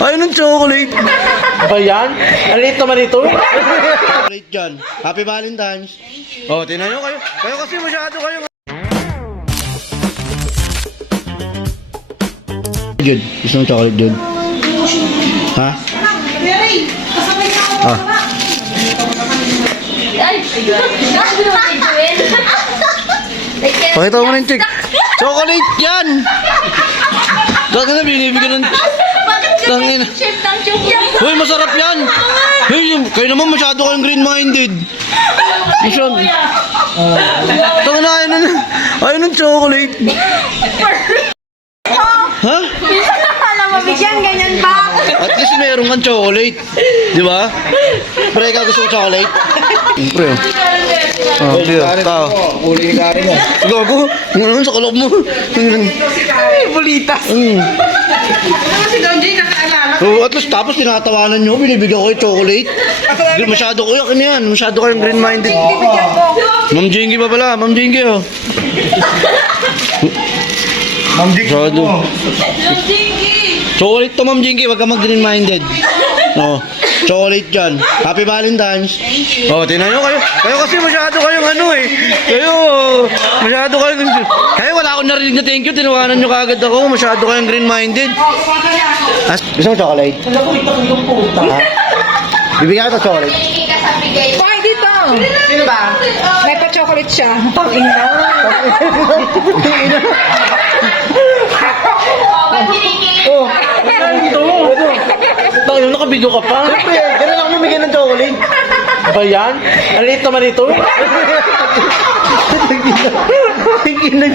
Ayun ang chocolate. Ba yan? Ang liit naman ito. Chocolate dyan. Happy Valentine's. Oh, tingnan nyo kayo. Kayo kasi masyado kayo. Jude, gusto mong chocolate, Jude? Ha? Ah. Pakita mo na yung chick. Chocolate yan! Gagawin na, binibigyan ng... Tangin. Uy, masarap yan! Uy, kayo naman masyado kayong green-minded. Masyado. Tangin na, ayun ang chocolate. Ha? Alam mo, bigyan, ganyan ba? At least meron kang chocolate. Di ba? Pre, ikaw gusto ko chocolate? Pre, oh. Pre, tao. Uli ka rin eh. Gago, ano naman sa kalok mo? Bulitas. Si Don Jay, nakaalala. Oh, at least tapos tinatawanan nyo, binibigyan ko yung chocolate. Masyado ko yakin yan, masyado kayong green-minded. Ma'am Jingy pa pala, Ma'am Jingy oh. Ma'am Dick Masyado. Chocolate to, Ma'am Jinky, wag ka mag-green-minded. Oh, chocolate dyan. Happy Valentine's. Oh, tingnan nyo kayo. Kayo kasi masyado kayong ano eh. Masyado kayong... Kayo wala akong narinig na thank you. Tinawanan nyo kagad ako. Masyado kayong green-minded. Gusto mo chocolate? Ha? Bibigyan ka sa chocolate. Hoy, dito. Sino ba? May pa-chocolate siya. Pang-ina. Oh, ano ito? Tayo, nakabidyo ka pa. Siyempre, ganun ako mamigay ng chocolate. Ba yan? Ang liit naman ito. Hindi na.